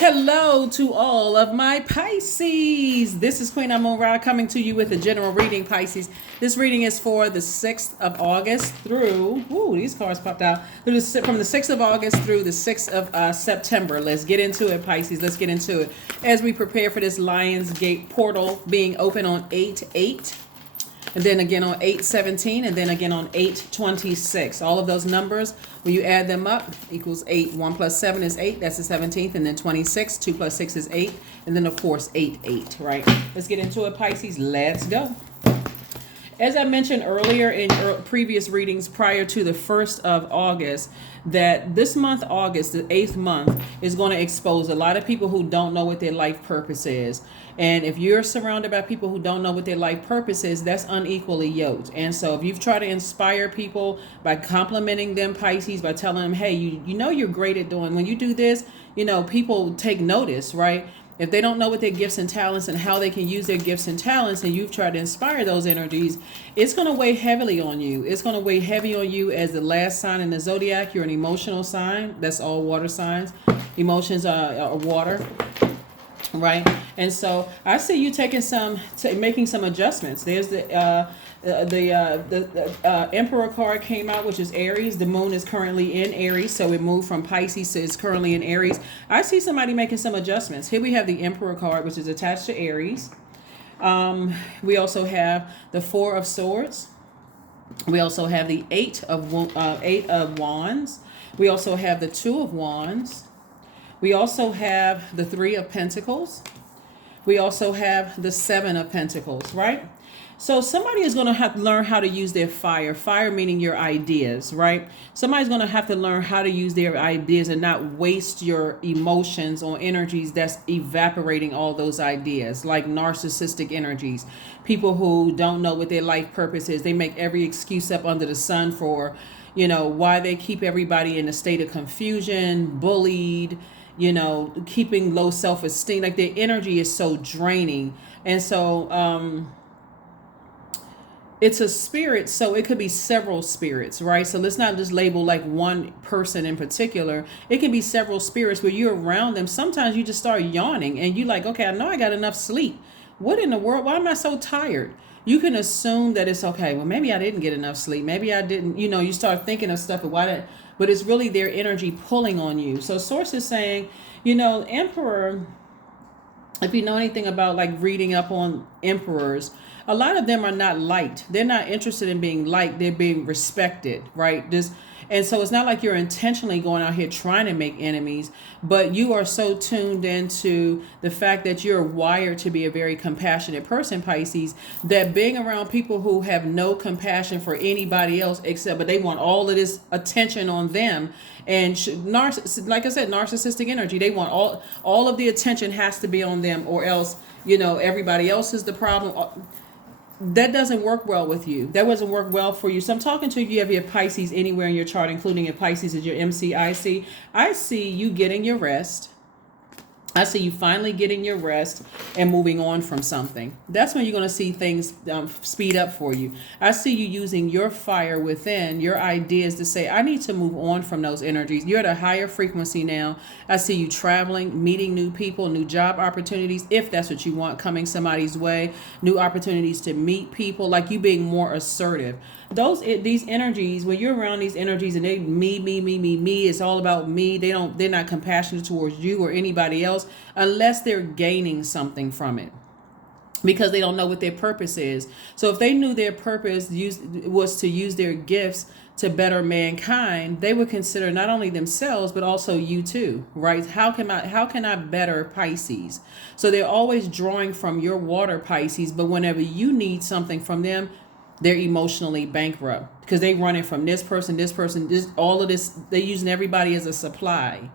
Hello to all of my Pisces. This is Queen Amun Ra coming to you with a general reading, Pisces. This reading is for the 6th of August through, these cards popped out, from the 6th of August through the 6th of September. Let's get into it, Pisces. Let's get into it. As we prepare for this Lion's Gate portal being open on 8/8. And then again on 8/17, and then again on 8/26. All of those numbers, when you add them up, equals 8. 1 plus 7 is 8. That's the 17th. And then 26. 2 plus 6 is 8. And then, of course, 8/8, right? Let's get into it, Pisces. Let's go. As I mentioned earlier in previous readings prior to the 1st of August, that this month, August, the 8th month, is going to expose a lot of people who don't know what their life purpose is. And if you're surrounded by people who don't know what their life purpose is, that's unequally yoked. And so if you've tried to inspire people by complimenting them, Pisces, by telling them, hey, you know you're great at doing, when you do this, people take notice, right? If they don't know what their gifts and talents and how they can use their gifts and talents, and you've tried to inspire those energies, it's going to weigh heavily on you. It's going to weigh heavy on you as the last sign in the Zodiac. You're an emotional sign. That's all water signs. Emotions are water, right? And so I see you making some adjustments. There's the Emperor card came out, which is Aries. The moon is currently in Aries, so it moved from Pisces to it's currently in Aries. I see somebody making some adjustments. Here we have the Emperor card, which is attached to Aries. We also have the Four of Swords. We also have the Eight of Wands. We also have the Two of Wands. We also have the Three of Pentacles. We also have the Seven of Pentacles, right? So somebody is going to have to learn how to use their fire. Fire meaning your ideas, right? Somebody's going to have to learn how to use their ideas and not waste your emotions on energies that's evaporating all those ideas, like narcissistic energies. People who don't know what their life purpose is. They make every excuse up under the sun for, why they keep everybody in a state of confusion, bullied, keeping low self-esteem. Like their energy is so draining. And so, it's a spirit, so it could be several spirits, right? So let's not just label like one person in particular. It can be several spirits where you're around them. Sometimes you just start yawning and you like, okay, I know I got enough sleep. What in the world? Why am I so tired? You can assume that it's okay. Well, maybe I didn't get enough sleep. Maybe I didn't, you start thinking of stuff. But it's really their energy pulling on you. So Source is saying, Emperor, if you know anything about like reading up on emperors, a lot of them are not liked. They're not interested in being liked. They're being respected, right? And so it's not like you're intentionally going out here trying to make enemies, but you are so tuned into the fact that you're wired to be a very compassionate person, Pisces, that being around people who have no compassion for anybody else but they want all of this attention on them. And like I said, narcissistic energy, they want all of the attention has to be on them, or else, everybody else is the problem. That doesn't work well with you. That doesn't work well for you. So I'm talking to you. You have your Pisces anywhere in your chart, including your Pisces as your MCIC. I see you getting your rest. I see you finally getting your rest and moving on from something. That's when you're going to see things speed up for you. I see you using your fire within, your ideas to say, I need to move on from those energies. You're at a higher frequency now. I see you traveling, meeting new people, new job opportunities, if that's what you want, coming somebody's way, new opportunities to meet people, like you being more assertive. These energies, when you're around these energies and they me, it's all about me. They're not compassionate towards you or anybody else unless they're gaining something from it, because they don't know what their purpose is. So if they knew their purpose was to use their gifts to better mankind, they would consider not only themselves but also you too, right? How can I better Pisces? So they're always drawing from your water, Pisces, but whenever you need something from them, they're emotionally bankrupt because they running from this person, all of this. They're using everybody as a supply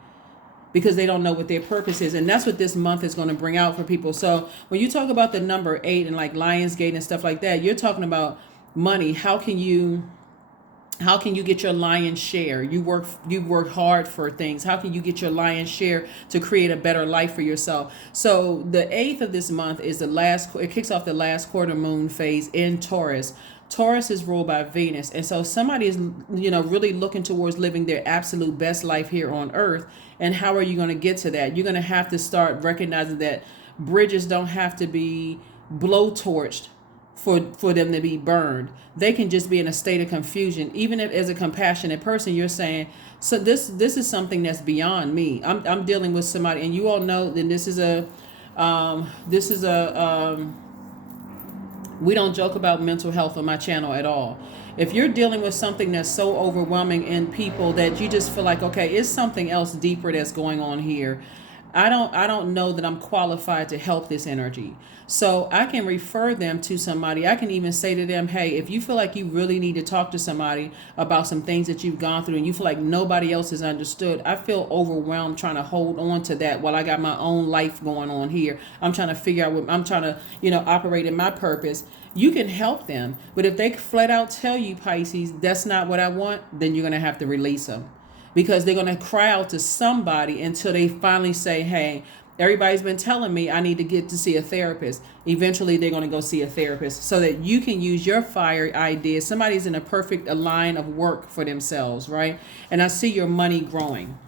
because they don't know what their purpose is. And that's what this month is going to bring out for people. So when you talk about the number 8 and like Lionsgate and stuff like that, you're talking about money. How can you get your lion's share? You work hard for things. How can you get your lion's share to create a better life for yourself? So the 8th of this month is it kicks off the last quarter moon phase in Taurus. Taurus is ruled by Venus. And so somebody is, really looking towards living their absolute best life here on earth. And how are you going to get to that? You're going to have to start recognizing that bridges don't have to be blowtorched for them to be burned. They can just be in a state of confusion. Even if as a compassionate person, you're saying, so this is something that's beyond me. I'm dealing with somebody, and you all know that we don't joke about mental health on my channel at all. If you're dealing with something that's so overwhelming in people that you just feel like, okay, it's something else deeper that's going on here, I don't know that I'm qualified to help this energy. So I can refer them to somebody. I can even say to them, hey, if you feel like you really need to talk to somebody about some things that you've gone through and you feel like nobody else has understood, I feel overwhelmed trying to hold on to that while I got my own life going on here. I'm trying to figure out what I'm trying to, operate in my purpose. You can help them. But if they flat out tell you, Pisces, that's not what I want, then you're going to have to release them. Because they're going to cry out to somebody until they finally say, hey, everybody's been telling me I need to get to see a therapist. Eventually, they're going to go see a therapist so that you can use your fire ideas. Somebody's in a perfect line of work for themselves, right? And I see your money growing.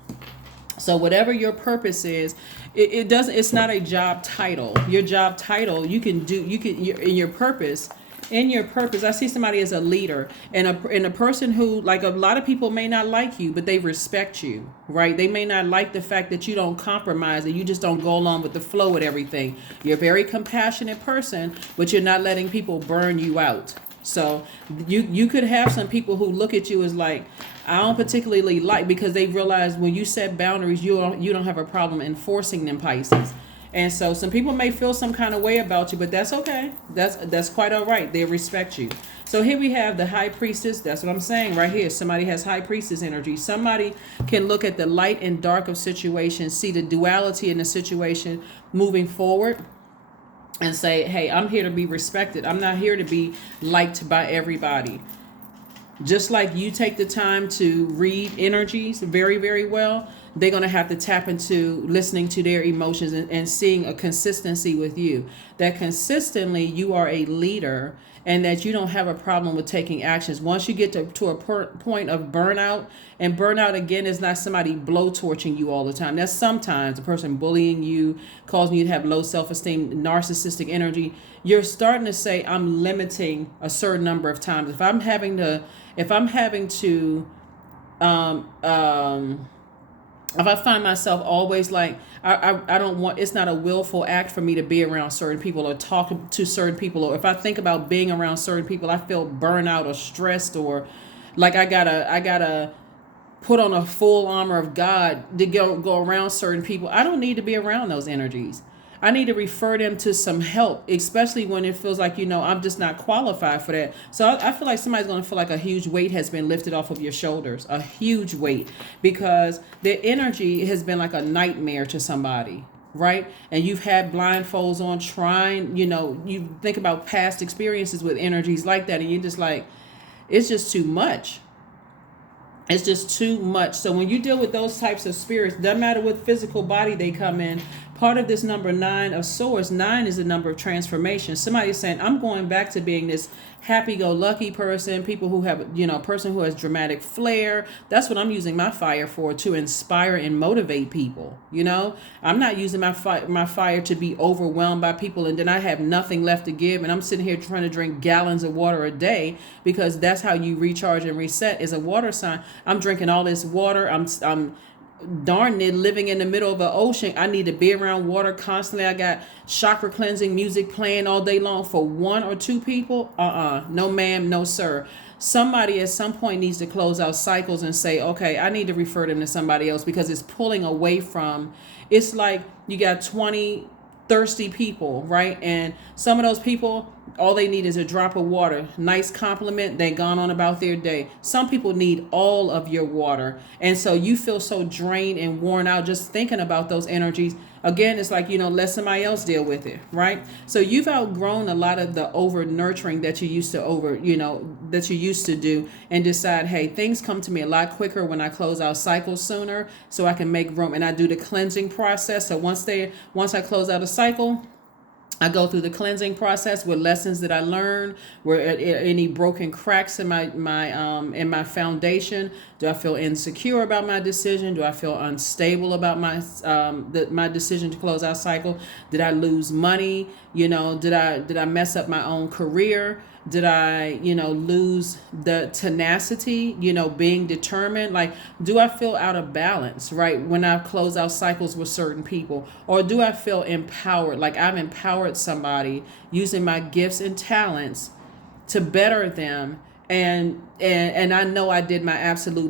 So whatever your purpose is, it's not a job title. Your job title, in your purpose, I see somebody as a leader and a person who, like, a lot of people may not like you, but they respect you, right? They may not like the fact that you don't compromise and you just don't go along with the flow with everything. You're a very compassionate person, but you're not letting people burn you out. So you could have some people who look at you as like, I don't particularly like, because they realize when you set boundaries, you don't have a problem enforcing them, Pisces. And so some people may feel some kind of way about you, but that's okay. That's quite all right. They respect you. So here we have the High Priestess. That's what I'm saying right here. Somebody has High Priestess energy. Somebody can look at the light and dark of situations, see the duality in the situation moving forward, and say, hey, I'm here to be respected. I'm not here to be liked by everybody. Just like you take the time to read energies very, very well, they're going to have to tap into listening to their emotions and seeing a consistency with you. That consistently you are a leader and that you don't have a problem with taking actions. Once you get to a point of burnout, and burnout, again, is not somebody blowtorching you all the time. That's sometimes a person bullying you, causing you to have low self-esteem, narcissistic energy. You're starting to say, I'm limiting a certain number of times. If I'm having to if I find myself always like, I don't want, it's not a willful act for me to be around certain people or talk to certain people. Or if I think about being around certain people, I feel burnout or stressed, or like I gotta put on a full armor of God to go around certain people. I don't need to be around those energies. I need to refer them to some help, especially when it feels like, I'm just not qualified for that. So I feel like somebody's going to feel like a huge weight has been lifted off of your shoulders, a huge weight, because their energy has been like a nightmare to somebody, right? And you've had blindfolds on trying, you think about past experiences with energies like that, and you're just like, it's just too much. It's just too much. So when you deal with those types of spirits, doesn't matter what physical body they come in, part of this number 9 of swords, 9 is a number of transformation. Somebody's saying, I'm going back to being this happy-go-lucky person, people who have, person who has dramatic flair. That's what I'm using my fire for, to inspire and motivate people. I'm not using my fire to be overwhelmed by people and then I have nothing left to give and I'm sitting here trying to drink gallons of water a day, because that's how you recharge and reset. As a water sign, I'm drinking all this water. I'm darn it, living in the middle of an ocean. I need to be around water constantly. I got chakra cleansing music playing all day long for 1 or 2 people. No ma'am, no sir. Somebody at some point needs to close out cycles and say, okay, I need to refer them to somebody else, because it's pulling away from, it's like you got 20 thirsty people, right? And some of those people, all they need is a drop of water. Nice compliment, they gone on about their day. Some people need all of your water. And so you feel so drained and worn out just thinking about those energies. Again, it's like, let somebody else deal with it, right? So you've outgrown a lot of the over nurturing that you used to do, and decide, hey, things come to me a lot quicker when I close out cycles sooner, so I can make room. And I do the cleansing process. So once I close out a cycle, I go through the cleansing process with lessons that I learned. Were any broken cracks in my foundation? Do I feel insecure about my decision? Do I feel unstable about my decision to close out cycle? Did I lose money? Did I mess up my own career? Did I, lose the tenacity, being determined? Like, do I feel out of balance, right? When I close out cycles with certain people? Or do I feel empowered? Like I've empowered somebody using my gifts and talents to better them. And I know I did my absolute